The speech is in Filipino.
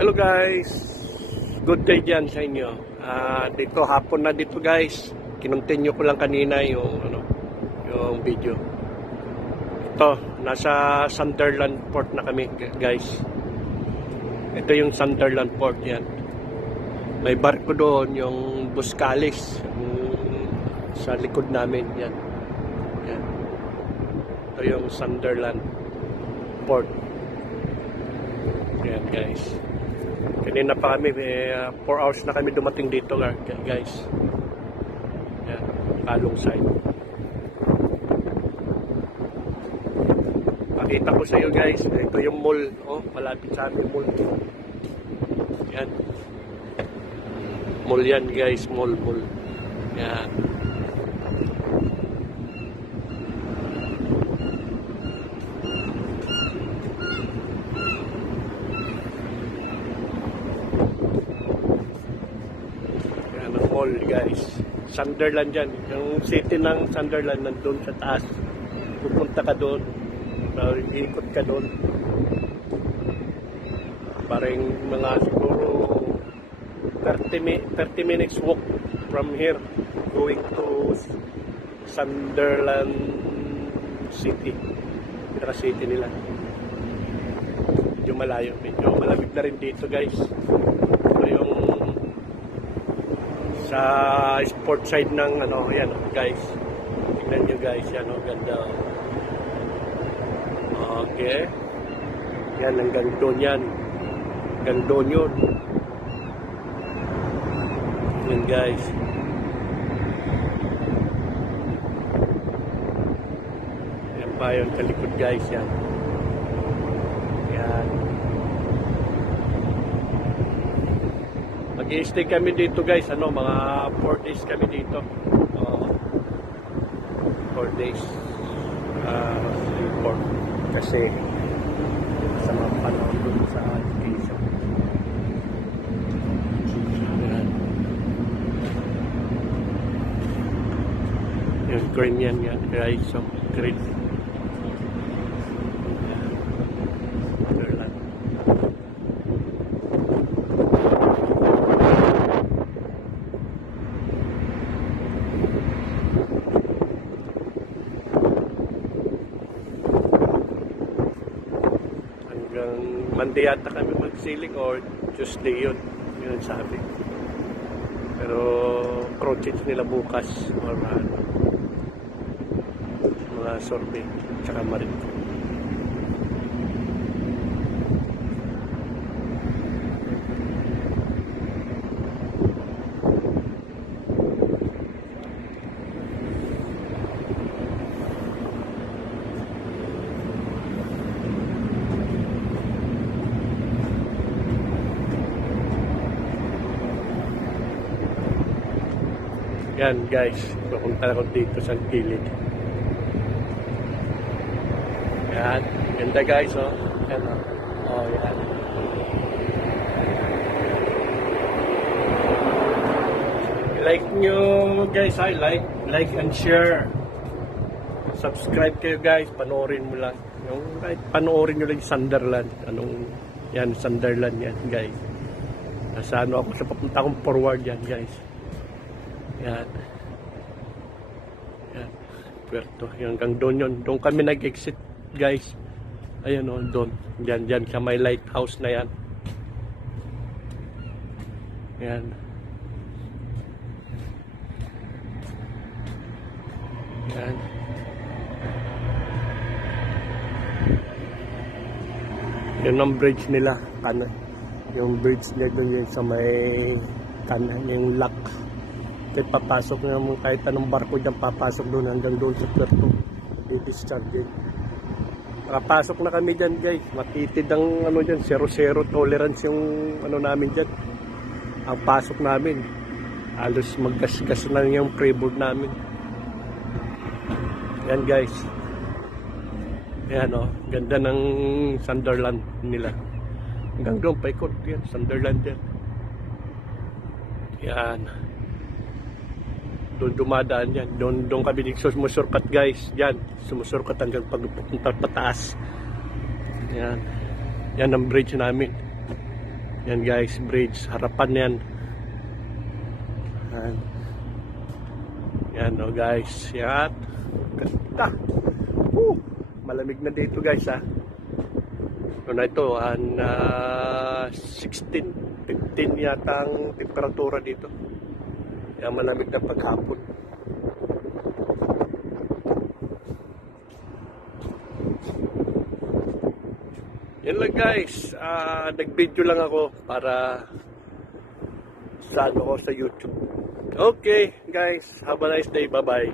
Hello guys, good day dyan sa inyo. Dito hapon na dito guys. Kinontinue ko lang kanina yung video. Ito, nasa Sunderland Port na kami guys. Ito yung Sunderland Port yan. May barko doon, yung Buscalis, sa likod namin yan. Yan. Ito yung Sunderland Port. Yan guys. Kanina pa kami, 4 hours na kami dumating dito guys. Yan, kalong side. Pakita ko sa iyo guys, ito yung mall. Oh, malapit sa amin mall. Yan. Mall yan guys, mall. Yan. Mall guys, Sunderland dyan, yung city ng Sunderland nandun sa taas. Pupunta ka doon, ikot ka doon, parang mga siguro 30 minutes walk from here going to Sunderland City, pinaka city nila. Medyo malayo, medyo malamig na rin dito guys. Ito yung sa sport side ng yan guys. Tingnan nyo guys, yan ganda. Okay. Yan, hanggang doon yan. Hanggang doon yun. Yan guys. Yan pa yun, kalikod guys yan. Yan. Mag-i-stay kami dito guys, mga 4 days kami dito. 4 days. Report. Kasi sa mga panahon dun sa education. Yan. Yung green yan guys, so green. Monday yata kami magsiling or Tuesday yun sabi. Pero project nila bukas or mga survey tsaka marin. Yan guys, pupunta ako dito sa gilid. Yan, ganda guys Yan yan. Like nyo guys, like and share. Subscribe kayo guys, panoorin mo lang. Yung kahit panoorin nyo lang Sunderland. Yan, Sunderland yan guys. Nasa ako sa papunta akong forward yan guys. Yan. Puerto. Hanggang doon yun. Doon kami nag-exit guys. Ayun doon. Diyan sa may lighthouse na yan. Yan. Yan. Yun ang bridge nila. Yung bridge nila doon yun sa may yung lock. Kahit papasok na mo, kahit anong barko dyan, papasok doon hanggang doon sa Puerto. I-discharge. Nakapasok na kami dyan guys. Matitid ang dyan, 0-0 tolerance yung namin dyan. Ang pasok namin. Halos maggasgas na yung freeboard namin. Yan guys. Yan ganda ng Sunderland nila. Hanggang doon, paikot yan, Sunderland yan. Yan. Doon dumadaan yan. Doon kami sumusurkat guys. Yan. Sumusurkat hanggang pagpunta pataas. Yan. Yan ang bridge namin. Yan guys, bridge. Harapan yan. Yan o guys. Yan. Ganda. Malamig na dito guys ha. Ano na ito? 16, 15 yata ang temperatura dito. Yan malamig na paghapon. Yan lang guys, nag-video lang ako para sa ano ko sa YouTube. Okay guys, have a nice day, bye bye.